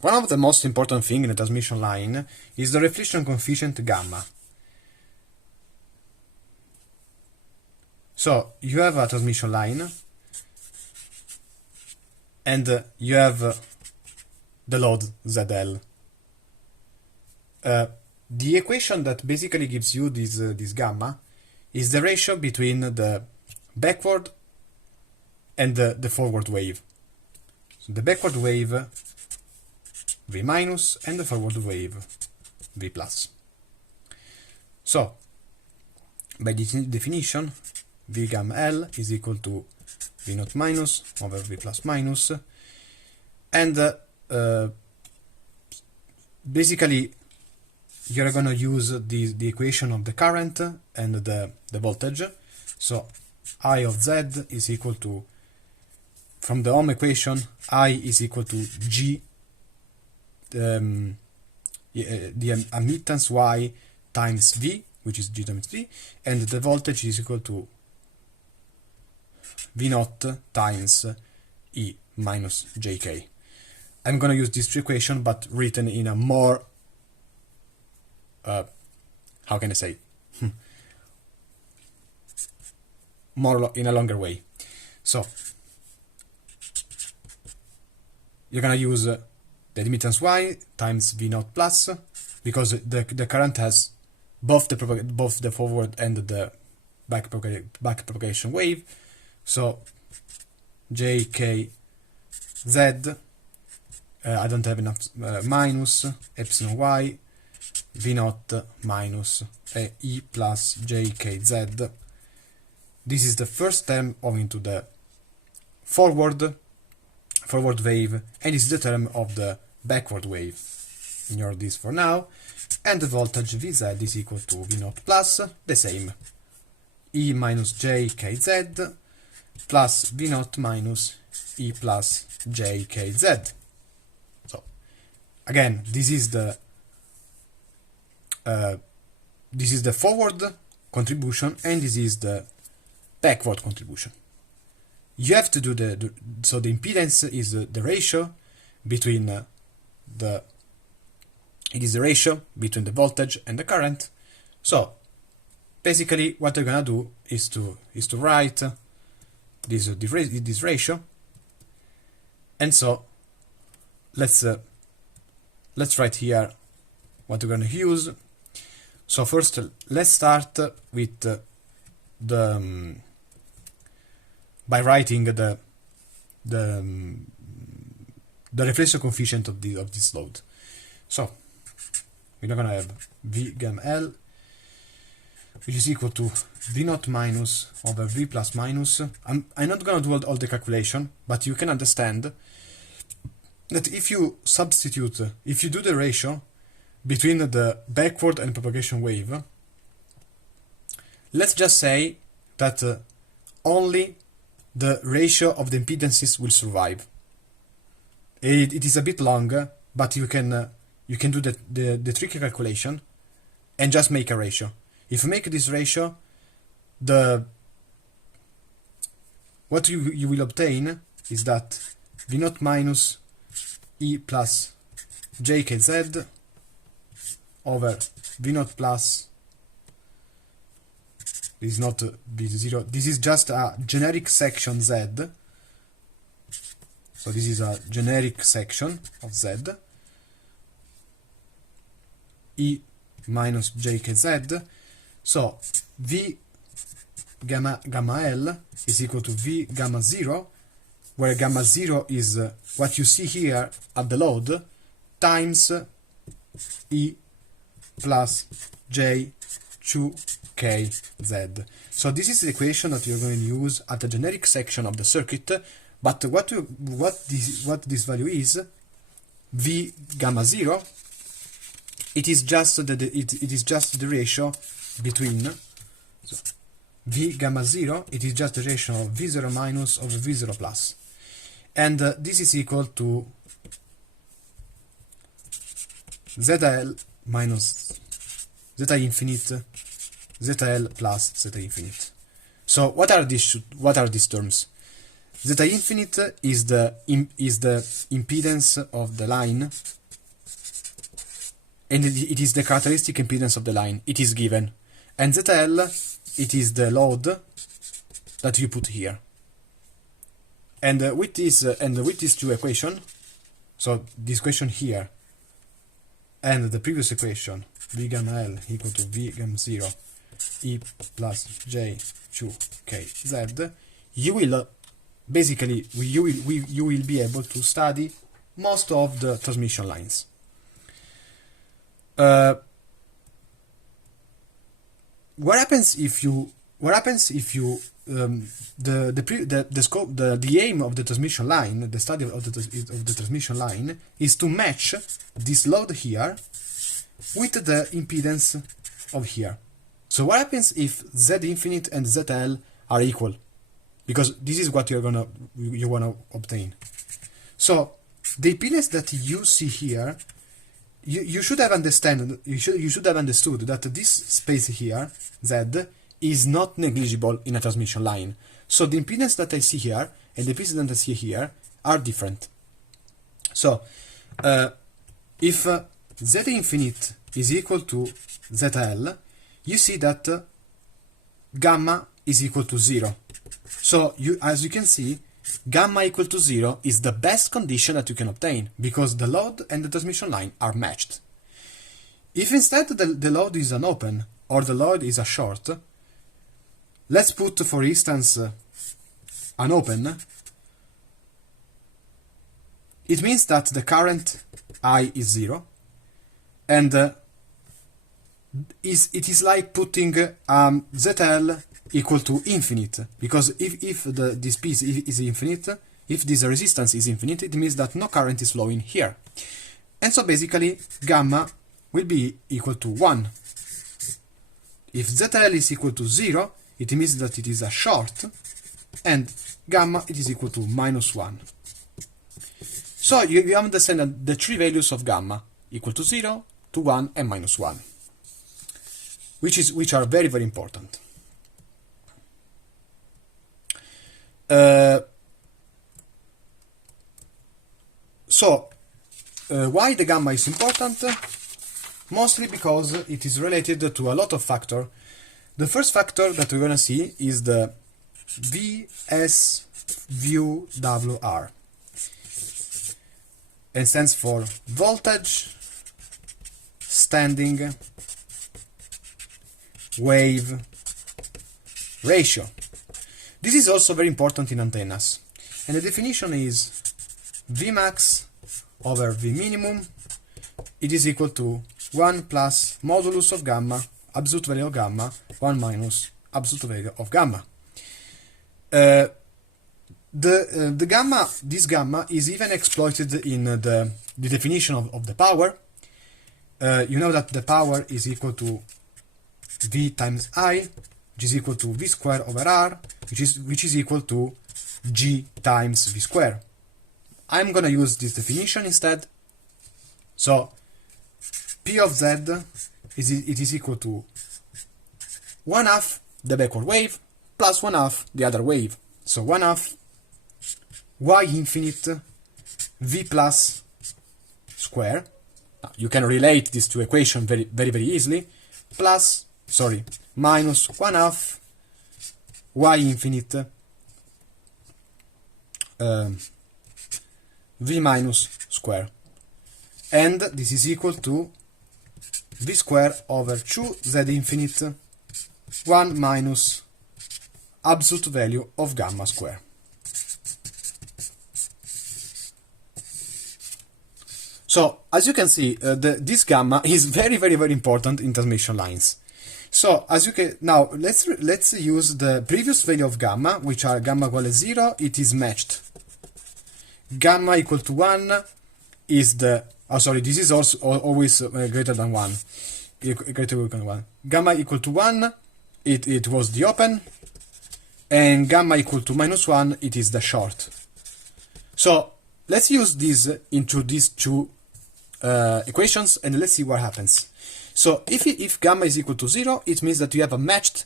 One of the most important things in a transmission line is the reflection coefficient gamma. So you have a transmission line and you have the load ZL. The equation that basically gives you this gamma is the ratio between the backward and the forward wave. So the backward wave V minus and the forward wave V plus. So by definition, V gamma L is equal to V naught minus over V plus minus, and basically you're gonna use the equation of the current and the voltage. So I of Z is equal to, from the Ohm equation, I is equal to G, the admittance Y times V, which is G times V, and the voltage is equal to V naught times E minus JK. I'm gonna use this equation, but written in a more, how can I say, more in a longer way. So you're gonna use the admittance Y times V naught plus, because the current has both the forward and the back propagation wave. So JK Z, I don't have enough, minus epsilon Y V naught minus E plus JKZ. This is the first term owing to the forward wave, and this is the term of the backward wave. Ignore this for now. And the voltage Vz is equal to V naught plus, the same, E minus JKZ plus V naught minus E plus JKZ. So again, this is the forward contribution, and this is the backward contribution. You have to do so the impedance is the ratio between it is the ratio between the voltage and the current. So basically what you're gonna do is to write this ratio, and so let's write here what we're gonna use. So first, let's start with by writing the reflection coefficient of this load. So we're gonna have V gamma L, which is equal to V naught minus over V plus minus. I'm not gonna do all the calculation, but you can understand that if you do the ratio between the backward and propagation wave, let's just say that only the ratio of the impedances will survive. It is a bit longer, but you can do the tricky calculation and just make a ratio. If you make this ratio, what you will obtain is that V naught minus E plus JKZ over V naught plus, this is not V0, this is just a generic section Z. So this is a generic section of Z, E minus JKZ. So V gamma L is equal to V gamma 0, where gamma 0 is what you see here at the load, times E plus J2KZ. So this is the equation that you're going to use at the generic section of the circuit. But what this value is, V gamma 0, it is just the ratio between, so V gamma 0, it is just the ratio of V0 minus over V0 plus, and this is equal to ZL minus Z infinite ZL plus Z infinite. So what are these terms? zeta infinite is the impedance of the line, and it is the characteristic impedance of the line. It is given, and zeta L, it is the load that you put here. And with these two equations, so this equation here and the previous equation, V gamma L equal to V gamma 0 E plus J 2 K Z, you will basically you will be able to study most of the transmission lines. What happens if you the aim of the transmission line, the study of the transmission line, is to match this load here with the impedance of here. So what happens if Z infinite and ZL are equal? Because this is what you wanna obtain. So the impedance that you see here, you should have understood that this space here, Z, is not negligible in a transmission line. So the impedance that I see here and the impedance that I see here are different. So if Z infinite is equal to ZL, you see that gamma is equal to 0. So as you can see, gamma equal to 0 is the best condition that you can obtain, because the load and the transmission line are matched. If instead the load is an open or the load is a short, let's put, for instance, an open. It means that the current I is 0, and it is like putting ZL equal to infinite, because if this piece is infinite, if this resistance is infinite, it means that no current is flowing here. And so basically gamma will be equal to 1. If ZL is equal to 0, it means that it is a short, and gamma it is equal to -1. So you understand the three values of gamma, equal to 0, to 1, and -1, which are very, very important. Why the gamma is important? Mostly because it is related to a lot of factors. The first factor that we're going to see is the VSVR, and stands for voltage standing wave ratio. This is also very important in antennas, and the definition is Vmax over V minimum. It is equal to 1 plus modulus of gamma, absolute value of gamma, 1 minus absolute value of gamma. The gamma, this gamma is even exploited in the definition of the power. You know that the power is equal to V times I, which is equal to V square over R, which is equal to G times V square. I'm gonna use this definition instead. So P of Z is equal to 1/2 the backward wave plus 1/2 the other wave. So 1/2 Y infinite V plus square. Now, you can relate these two equations very, very, very easily. Minus 1/2 Y infinite V minus square. And this is equal to V square over 2 Z infinite 1 minus absolute value of gamma square. So, as you can see, this gamma is very, very, very important in transmission lines. So, as you can now, let's use the previous value of gamma, which are gamma equal to 0. It is matched. Gamma equal to 1 is the this is also always greater than 1. Greater than 1. Gamma equal to 1, it was the open, and gamma equal to -1, it is the short. So let's use this into these two equations, and let's see what happens. So if gamma is equal to 0, it means that you have a matched,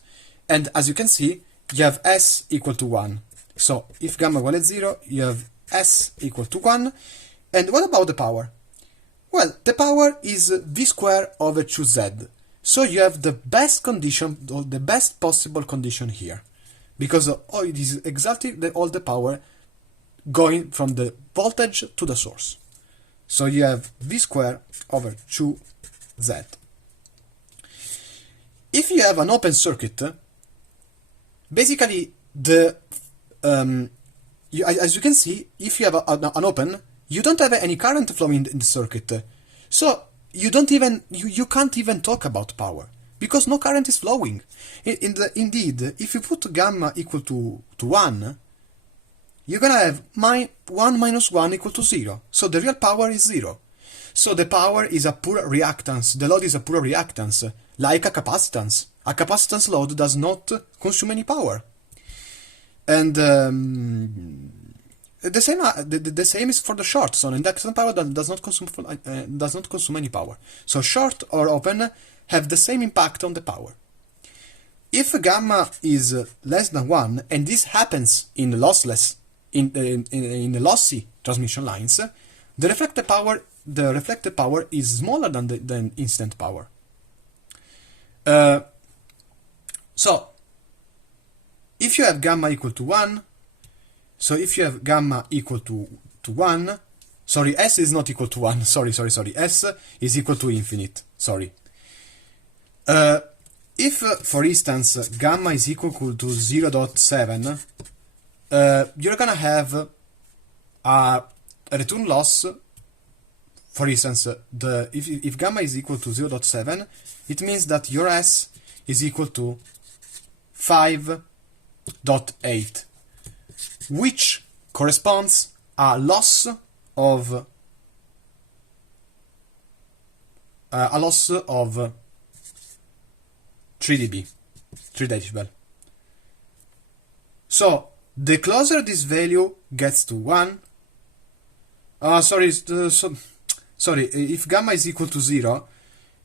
and as you can see, you have S equal to 1. So if gamma equal at 0, you have S equal to 1. And what about the power? Well, the power is v squared over 2z. So you have the best condition, or the best possible condition here. Because it is exactly all the power going from the voltage to the source. So you have v squared over 2z. If you have an open circuit, basically as you can see, if you have an open, you don't have any current flowing in the circuit. So you can't even talk about power, because no current is flowing. Indeed, if you put gamma equal to 1, you're gonna have 1 minus 1 equal to 0. So the real power is 0. So the power is a pure reactance. The load is a pure reactance, like a capacitance. A capacitance load does not consume any power. And the same is for the short. So inductance power does not consume any power. So short or open have the same impact on the power. If gamma is less than 1, and this happens in lossless, in the lossy transmission lines, the reflected power is smaller than the incident power. So if you have gamma equal to 1, so if you have gamma equal to 1, sorry, S is not equal to 1, sorry, S is equal to infinite, sorry. If, for instance, gamma is equal to 0.7, you're gonna have a return loss. For instance, if gamma is equal to 0.7, it means that your S is equal to 5.8, which corresponds a loss of 3 dB, 3 decibel. So the closer this value gets to 1, sorry, if gamma is equal to 0,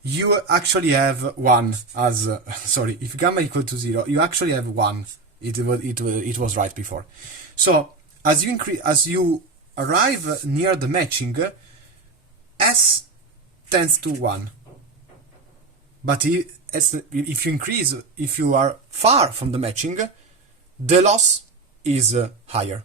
you actually have 1 as, sorry, if gamma equal to 0, you actually have 1. It was right before. So as you arrive near the matching, S tends to 1. But if you are far from the matching, the loss is higher.